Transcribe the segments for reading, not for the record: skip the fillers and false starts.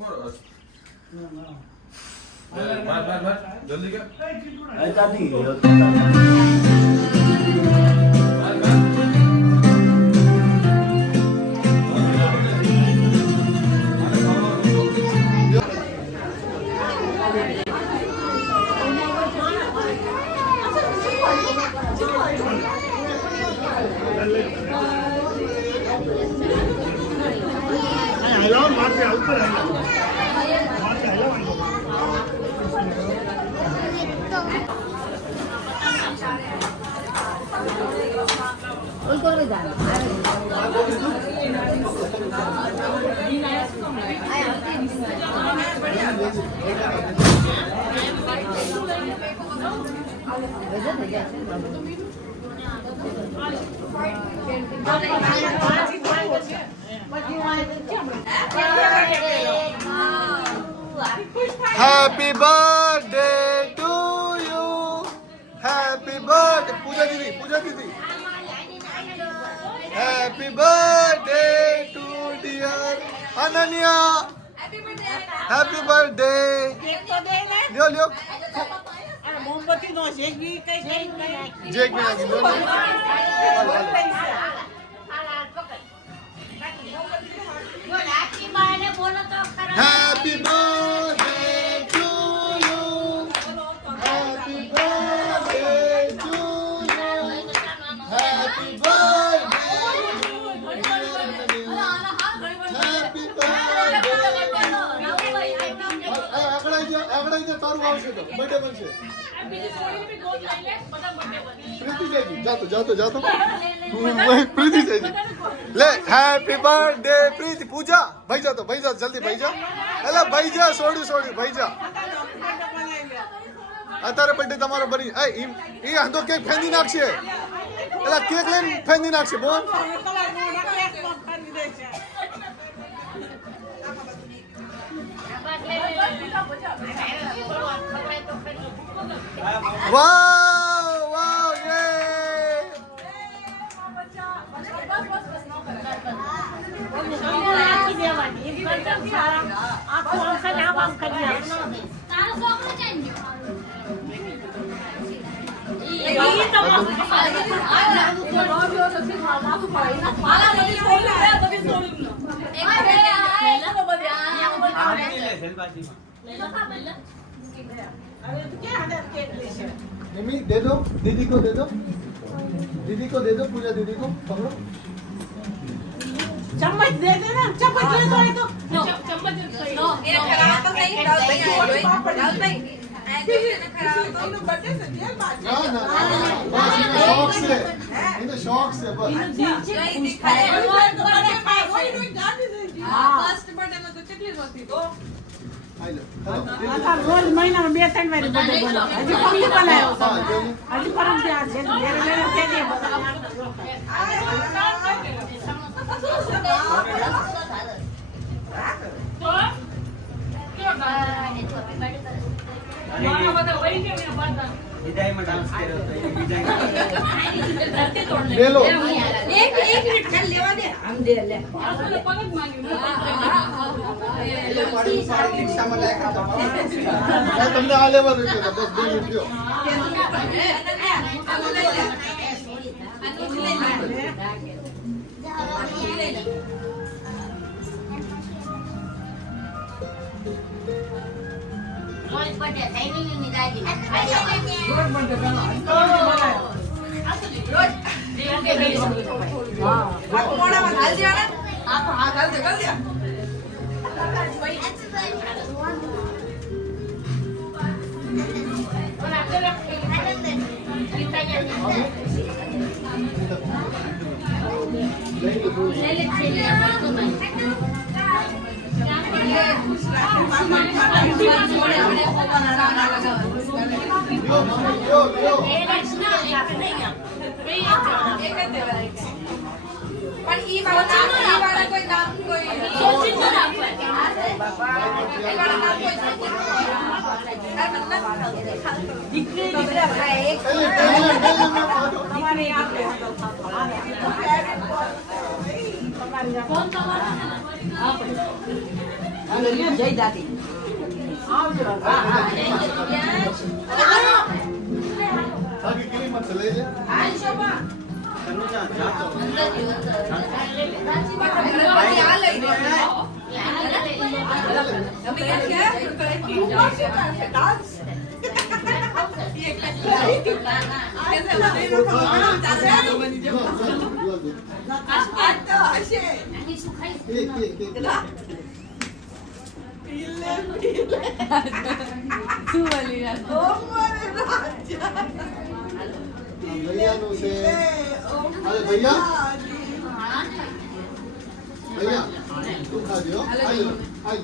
मारो मार जल्दी कर ऐसा नहीं है Happy birthday to you. Happy birthday, पूजा दीदी. Happy birthday to dear Ananya. Happy birthday. લ્યો. મોમબત્તી નો શેક બી કઈ જેક બી નાખી દો. Happy birthday to you. Happy birthday to you. Happy birthday. Happy birthday. આગળ તારું આવશે તો બર્થડે બનશે. પ્રીતિ જાયજી જાતો પ્રીતિ જાયજી લે હેપી બર્થડે પ્રીતિ પૂજા ભાઈ જા જલ્દી ભાઈ જા એલા ભાઈ જા સોડ્યું ભાઈ જા અત્યારે બર્થડે તમારો બની એ આંધો કેક ફેંદી નાખશે એલા કેક લઈને ફેંદી નાખશે બોલ વાવ યે मम्मी दे दो दीदी को दे दो पूजा दीदी को पकड़ो चम्मच दे देना चम्मच ले दो ये तो चम्मच नो ये खराब तो नहीं डाल भाई बर्थडे से दिया बात ना शौक से बस फर्स्ट बर्थडे में तो चकली होती तो रोज महीना में 2-3 बार बर्थडे बोलो अजी पहली बनायो अजी परम से आज मेरे के लिए मामा बता वही के मैं बात विदाई में डांस कर रहा था विदाई ले लो एक मिनट चल लेवा दे हम दे ले पगत मांगी रिक्शा में लेकर तुमने आ लेवा दे बस 2 मिनट लो रोज बर्थडे फैमिली में जाएगी रोज बर्थडे रोज हां आपको मोड़ा में डाल दिया ना आप हां डाल दिया પણ ઈ વાળા કોઈ નામ કોઈ સોચી ન રાખે ઈ વાળા નામ કોઈ દીકરી એક हमारे यहाँ पे જય દાદી બાકી કેલી મત લઈ લે હાલ શોભા ભૈયાનું છે અરે ભૈયા ભૈયા તું ખાજો આઈ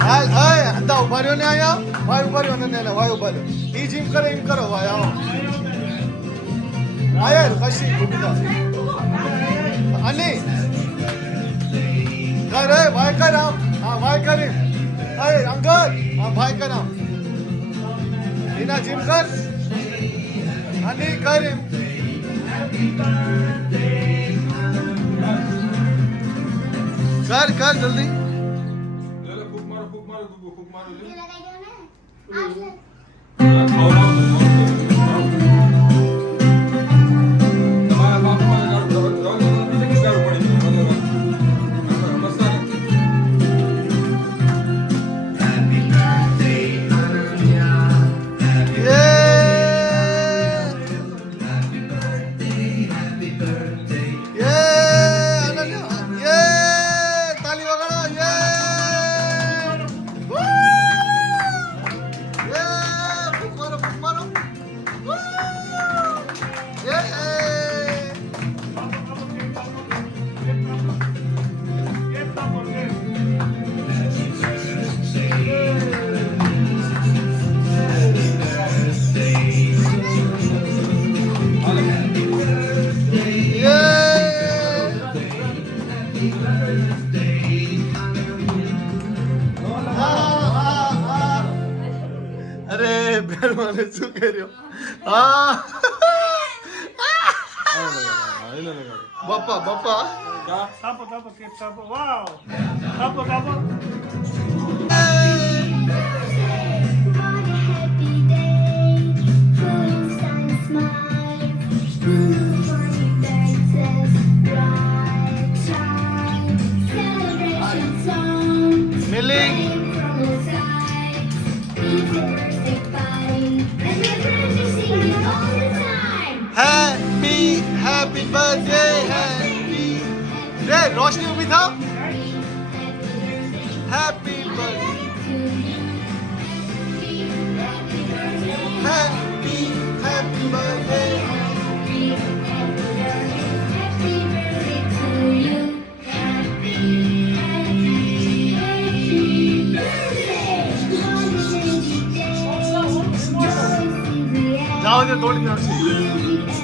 હાલ હાય અંદા ઉભા રહ્યો ને આયા ભાઈ ઉભા રહ્યો ને ભાઈ ઉભા રહ્યો ઈ જીમ કરે એમ કરો ભાઈ આવો આયા કશી ભૂમિકા અની કર રે ભાઈ કર આમ હા ભાઈ કરી અરે અંગદ હા ભાઈ કર આમ એના જીમ કર અની કર એમ કર જલ્દી ફૂક મારો ફૂક મારો અરે બેન મને શું કર્યો હા બાપા બાપા Tapo, tapo, que tapo. Wow! Tapo, tapo. Milling happy birthday happy रे रोशनी उभी था हैप्पी बर्थडे हैप्पी बर्थडे जाओ दे थोड़ी देर से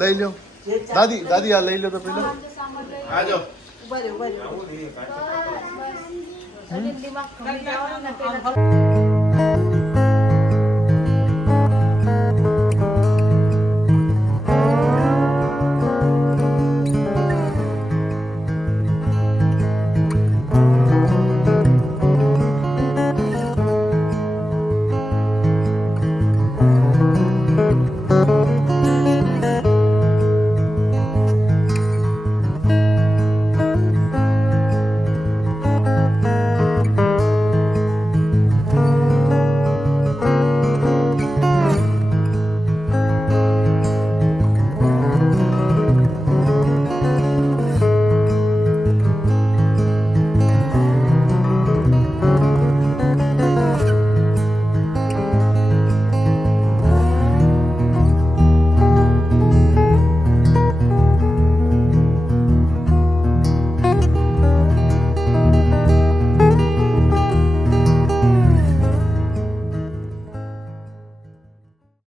લઈ લો દાદી દાદી આ લઈ લો તો પેલા આજો ઉભા રહ્યો